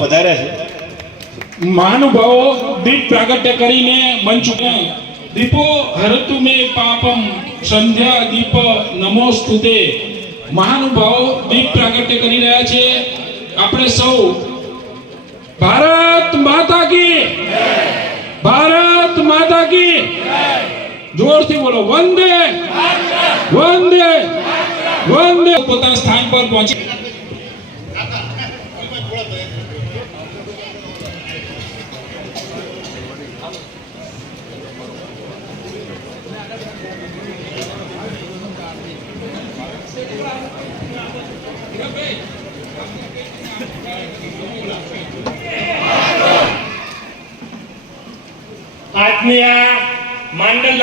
પધાર્યા છે. મહાનુભાવો, દીપ પ્રાગટ્ય કરીને મંચ દીપો હરતુ મે પાપમ, સંધ્યા, દીપ, નમોસ્તુતે. મહાનુભાવો, દીપ પ્રાગટ્ય કરી રહ્યા છે. આપણે સૌ. ભારત માતા કી ભારત માતા કી જોરથી બોલો, વંદે. વંદે. વંદે. પોતાના સ્થાન પર પહોંચી. આજની આ માંડલ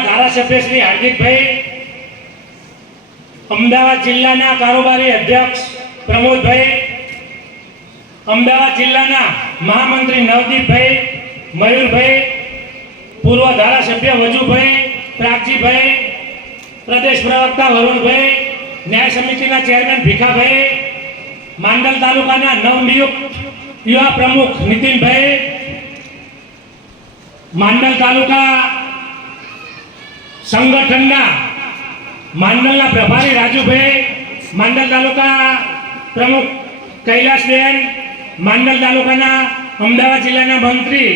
ધારાસભ્ય શ્રી હાર્દિકભાઈ, અમદાવાદ જિલ્લાના કારોબારી અધ્યક્ષ પ્રમોદભાઈ, અમદાવાદ જિલ્લાના મહામંત્રી નવદીપભાઈ, મયુરભાઈ પૂર્વ ધારાસભ્ય વજુભાઈ, પ્રાગજીભાઈ, પ્રદેશ પ્રવક્તા વરુણભાઈ, ન્યાય સમિતિના ચેરમેન ભીખાભાઈ, માંડલ તાલુકાના નવનિયુક્ત યુવા પ્રમુખ નીતિનભાઈ, માંડલ તાલુકા સંગઠનના માંડલના પ્રભારી રાજુભાઈ, માંડલ તાલુકા પ્રમુખ કૈલાસબેન માંડલ તાલુકાના અમદાવાદ જિલ્લાના મંત્રી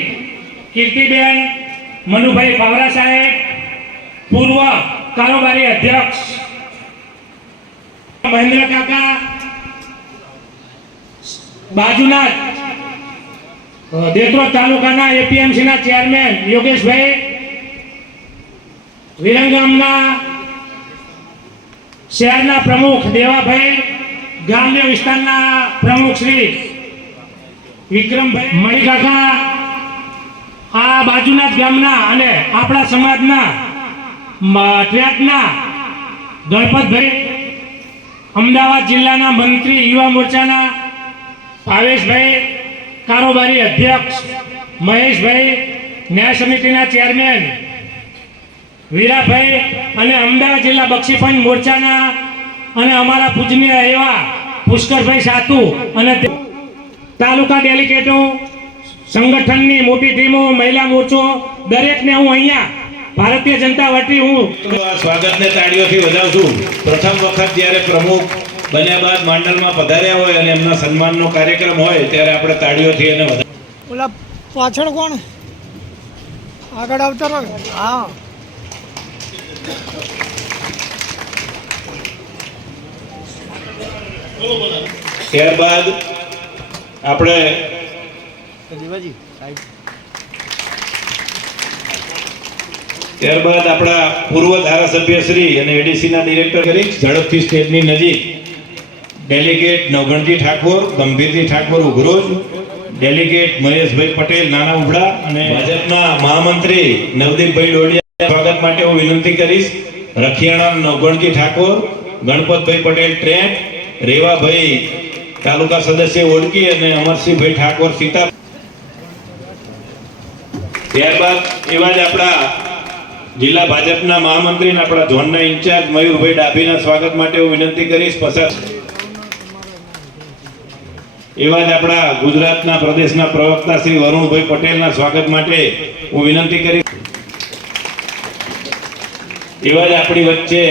કીર્તિબેન મનુભાઈ પાવરા સાહેબ પૂર્વ કારોબારી અધ્યક્ષ મહેન્દ્ર કાકા બાજુના અ, દેત્રોદ તાલુકાના એપીએમસીના ચેરમેન યોગેશભાઈ વિરંગામના શહેરના પ્રમુખ દેવાભાઈ ગ્રામ્ય વિસ્તારના પ્રમુખ શ્રી વિક્રમભાઈ મણિકાકા આ બાજુના ગામના અને આપણા સમાજના ટ્રેકના ગણપતભાઈ અમદાવાદ જિલ્લાના મંત્રી યુવા મોરચાના ભાવેશભાઈ કારોબારી અધ્યક્ષ મહેશભાઈ ન્યાય સમિતિના ચેરમેન વીરાભાઈ અને અમદાવાદ જિલ્લા બક્ષીપંચ મોરચાના અને અમારા પૂજનીય એવા પુષ્કરભાઈ સાતુ અને તાલુકા ડેલિગેટો સંગઠનની મોટી ટીમો મહિલા મોરચો દરેકને હું અહીંયા ભારતીય જનતા વટી હું સ્વાગતને તાળીઓથી વધાવું છું પ્રથમ વખત જ્યારે પ્રમુખ બન્યા બાદ માંડલમાં પધાર્યા હોય અને એમના સન્માનનો કાર્યક્રમ હોય ત્યારે આપણે તાળીઓથી એને વધારે ઓલા પાછળ કોણ? આગળ આવતા રહો હા. ત્યારબાદ આપણે ત્યારબાદ આપણા પૂર્વ ધારાસભ્ય શ્રી અને એડીસીના ડિરેક્ટર કરી ઝડપથી સ્ટેજની નજીક ડેલિગેટ નવગણજી ઠાકોર, ગંભીરજી ઠાકોર ઉઘરોજ, ડેલિગેટ મહેશભાઈ પટેલ, નાના ઉભડા અને ભાજપના મહામંત્રી નવદીપભાઈ ડોડિયા સ્વાગત માટે હું વિનંતી કરીશ. રખિયાણા નવગણજી ઠાકોર, ગણપતભાઈ પટેલ ટ્રેન રેવાભાઈ તાલુકા સદસ્ય ઓળકી અને અમરસિંહભાઈ ઠાકોર સીતા ત્યારબાદ એવા જ આપણા જિલ્લા ભાજપના મહામંત્રી આપણા ઝોનના ઇન્ચાર્જ મયુરભાઈ ડાભીના સ્વાગત માટે હું વિનંતી કરીશ. પસાર એવા જ આપણા ગુજરાતના પ્રદેશના પ્રવક્તા શ્રી વરુણભાઈ પટેલના સ્વાગત માટે હું વિનંતી કરીશ. એવા જ આપણી વચ્ચે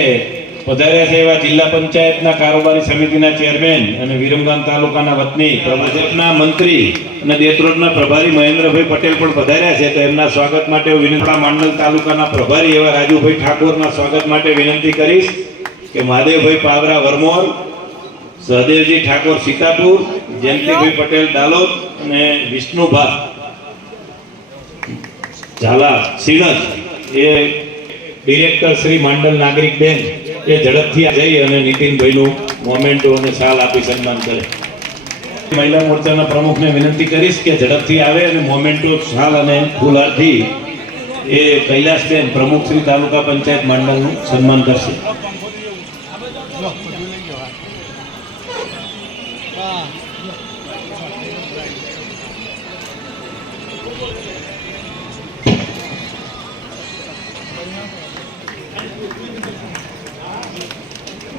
પધાર્યા છે એવા જિલ્લા પંચાયતના કારોબારી સમિતિના ચેરમેન અને વિરમગામ તાલુકાના વતની ભાજપના મંત્રી અને દેત્રોડના પ્રભારી મહેન્દ્રભાઈ પટેલ પણ પધાર્યા છે. તો એમના સ્વાગત માટે વિનંતી માંડલ તાલુકાના પ્રભારી એવા રાજુભાઈ ઠાકોરના સ્વાગત માટે વિનંતી કરીશ કે મહાદેવભાઈ પાવરા વરમોર, સહદેવજી ઠાકોર સીતાપુર, જયંતિભાઈ પટેલ દાલોદ અને વિષ્ણુભા ઝાલા સિણજ. એ ડિરેક્ટર શ્રી માંડલ નાગરિક બેન એ ઝડપથી જઈ અને નીતિનભાઈનું મોમેન્ટો અને શાલ આપી સન્માન કરે. મહિલા મોરચાના પ્રમુખને વિનંતી કરીશ કે ઝડપથી આવે અને મોમેન્ટો શાલ અને ફૂલહારથી એ કૈલાસબેન પ્રમુખ શ્રી તાલુકા પંચાયત માંડલનું સન્માન કરશે.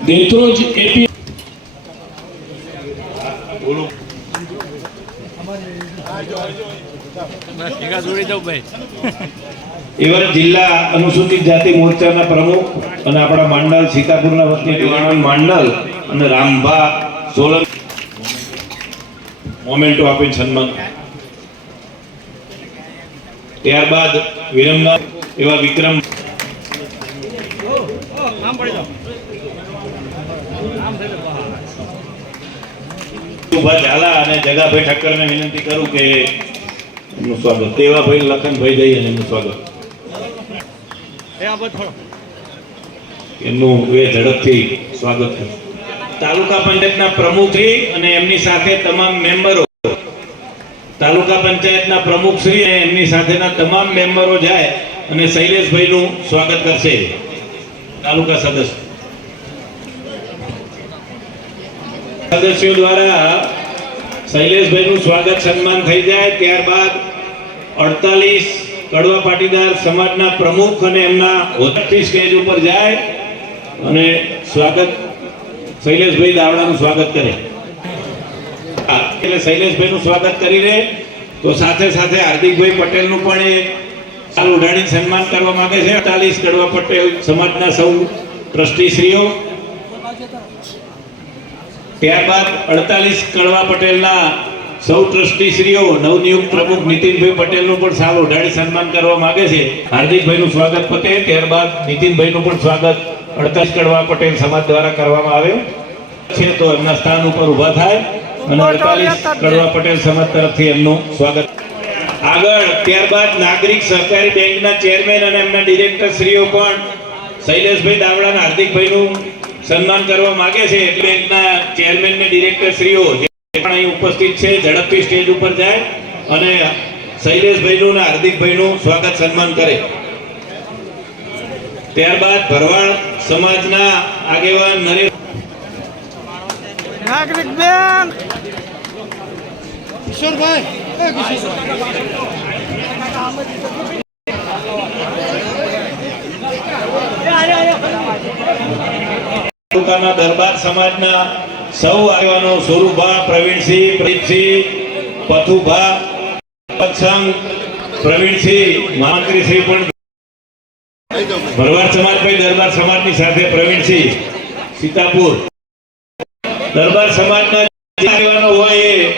દેત્રોજ એપી એવા જિલ્લા અનુસૂચિત જાતિ મોરચાના પ્રમુખ અને આપણા માંડલ, સીતાપુરના વતની દિવાણ માંડલ અને રામભા સોલન મોમેન્ટો આપીને સન્માન. ત્યારબાદ વિરમગામ એવા વિક્રમ ઊભા ઝાલા અને જગાભાઈ ઠક્કરને વિનંતી કરું કે એમનું સ્વાગત. દેવાભાઈ લખનભાઈ જઈ અને એમનું સ્વાગત. એમનું એ ઝડપથી સ્વાગત કરે તાલુકા પંચાયતના પ્રમુખશ્રી અને એમની સાથે તમામ મેમ્બરો. તાલુકા પંચાયતના પ્રમુખશ્રી અને એમની સાથેના તમામ મેમ્બરો જાય અને શૈલેષભાઈનું સ્વાગત કરશે. તાલુકા સદસ્ય. સદસ્યો દ્વારા શૈલેષભાઈનું સ્વાગત સન્માન થઈ જાય. ત્યારબાદ અડતાલીસ કડવા પાટીદાર સમાજના પ્રમુખ અને એમના સ્ટેજ ઉપર જાય અને સ્વાગત શૈલેષભાઈ દાવડાનું સ્વાગત કરે. એટલે શૈલેષભાઈનું સ્વાગત કરીને તો સાથે સાથે હાર્દિકભાઈ પટેલનું પણ એ સાલ ઉઢાણી સન્માન કરવા માંગે છે. અડતાલીસ કડવા પટેલ સમાજના સૌ ટ્રસ્ટીશ્રીઓ ત્યારબાદ અડતાલીસ કડવા પટેલના સૌ ટ્રસ્ટીશ્રીઓ નવનિયુક્ત પ્રમુખ નીતિનભાઈ પટેલનું પણ સાલ ઓઢાડી સન્માન કરવા માગે છે. હાર્દિકભાઈનું સ્વાગત પતે ત્યારબાદ નીતિનભાઈનું પણ સ્વાગત અડતાલીસ કડવા પટેલ સમાજ દ્વારા કરવામાં આવ્યું. છે તો એમના સ્થાન ઉપર ઊભા થાય અને અડતાલીસ કડવા પટેલ સમાજ તરફથી એમનું સ્વાગત. આગળ ત્યારબાદ નાગરિક સહકારી બેંકના ચેરમેન અને એમના ડિરેક્ટર શ્રીઓ પણ શૈલેષભાઈ દાવડા અને હાર્દિકભાઈનું સન્માન કરવા માંગે છે એટલે બેંકના ચેરમેન ને ડિરેક્ટર શ્રીઓ જે પણ અહીં ઉપસ્થિત છે ઝડપથી સ્ટેજ ઉપર જાય અને શૈલેષભાઈનું અને હાર્દિકભાઈનું સ્વાગત સન્માન કરે. ત્યારબાદ ભરવાડ સમાજના આગેવાન નરેશ નાગરિક બેન કિશોરભાઈ એ કિશોર તાલુકાના દરબાર સમાજના સૌ આગેવાનો સ્વરૂપભા પ્રવીણસિંહ, પ્રદીપસિંહ, પથુભા, પતસંગ, પ્રવીણસિંહ મહામંત્રીશ્રી પણ ભરવાડ સમાજ દરબાર સમાજની સાથે પ્રવીણસિંહ, સીતાપુર. દરબાર સમાજના આગેવાનો હોય એ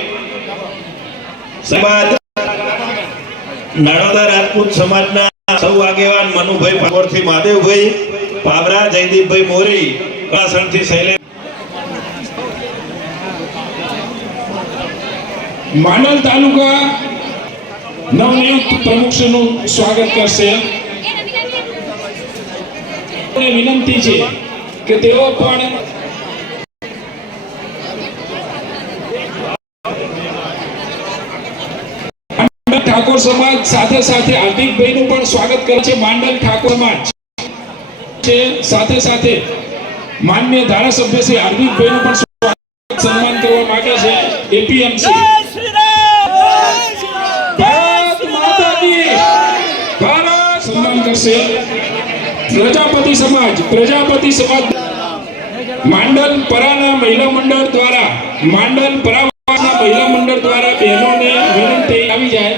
સમાજ નાણોદા રાજપૂત સમાજના સૌ આગેવાન મનુભાઈ પાગોરથી મહાદેવભાઈ, પાવરા, જયદીપભાઈ મોરી કળાસણથી શૈલે માંડલ તાલુકા નવનિયુક્ત પ્રમુખશ્રીનું સ્વાગત કરશે. વિનંતી છે કે તેઓ પણ ઠાકોર સમાજ સાથે સાથે હાર્દિકભાઈનું પણ સ્વાગત કરે છે. માંડલ ઠાકોર સમાજ સાથે સાથે માન્ય ધારાસભ્ય શ્રી હાર્દિકભાઈનું પણ સન્માન કરવા માંગે છે એપીએમસી. સન્માન કરશે. પ્રજાપતિ સમાજ પ્રજાપતિ સમાજ. માંડલ પરાના મહિલા મંડળ દ્વારા માંડલ પરાવાના મહિલા મંડળ દ્વારા બહેનોને વિનંતી આવી જાય.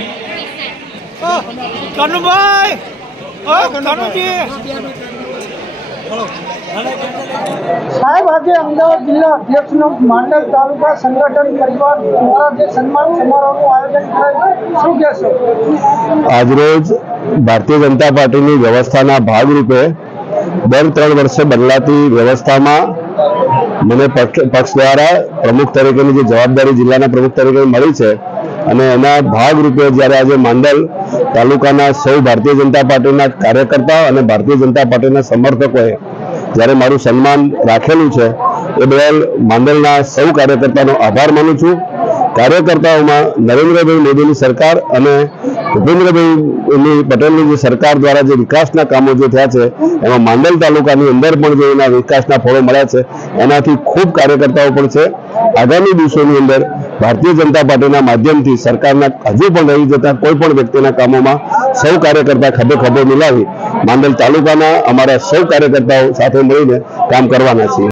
કનુભાઈ! ઓ કનુજી! સાહેબ, આજે અમદાવાદ જિલ્લા અધ્યક્ષનો માંડલ તાલુકા સંગઠન પરિવાર દ્વારા જે સન્માન સમારોહનું આયોજન કરાયું શું કહેશો? આજરોજ ભારતીય જનતા પાર્ટીની વ્યવસ્થાના ભાગરૂપે દર ત્રણ વર્ષે બદલાતી વ્યવસ્થામાં મને પક્ષ દ્વારા પ્રમુખ તરીકેની જે જવાબદારી જિલ્લાના પ્રમુખ તરીકે મળી છે અને એના ભાગરૂપે જ્યારે આજે માંડલ તાલુકાના સૌ ભારતીય જનતા પાર્ટીના કાર્યકર્તાઓ અને ભારતીય જનતા પાર્ટીના સમર્થકોએ જ્યારે મારું સન્માન રાખેલું છે, એ બદલ માંડલના સૌ કાર્યકર્તાનો આભાર માનું છું. કાર્યકર્તાઓમાં નરેન્દ્રભાઈ મોદીની સરકાર અને ભૂપેન્દ્રભાઈની પટેલની જે સરકાર દ્વારા જે વિકાસના કામો જે થયા છે, એમાં માંડલ તાલુકાની અંદર પણ જે એના વિકાસના ફળો મળ્યા છે, એનાથી ખૂબ કાર્યકર્તાઓ પણ છે. આગામી દિવસોની અંદર ભારતીય જનતા પાર્ટીના માધ્યમથી સરકારના હજુ પણ રહી જતા કોઈ પણ વ્યક્તિના કામોમાં સૌ કાર્યકર્તા ખભે ખભે મિલાવી માંડલ તાલુકાના અમારા સૌ કાર્યકર્તાઓ સાથે મળીને કામ કરવાના છીએ.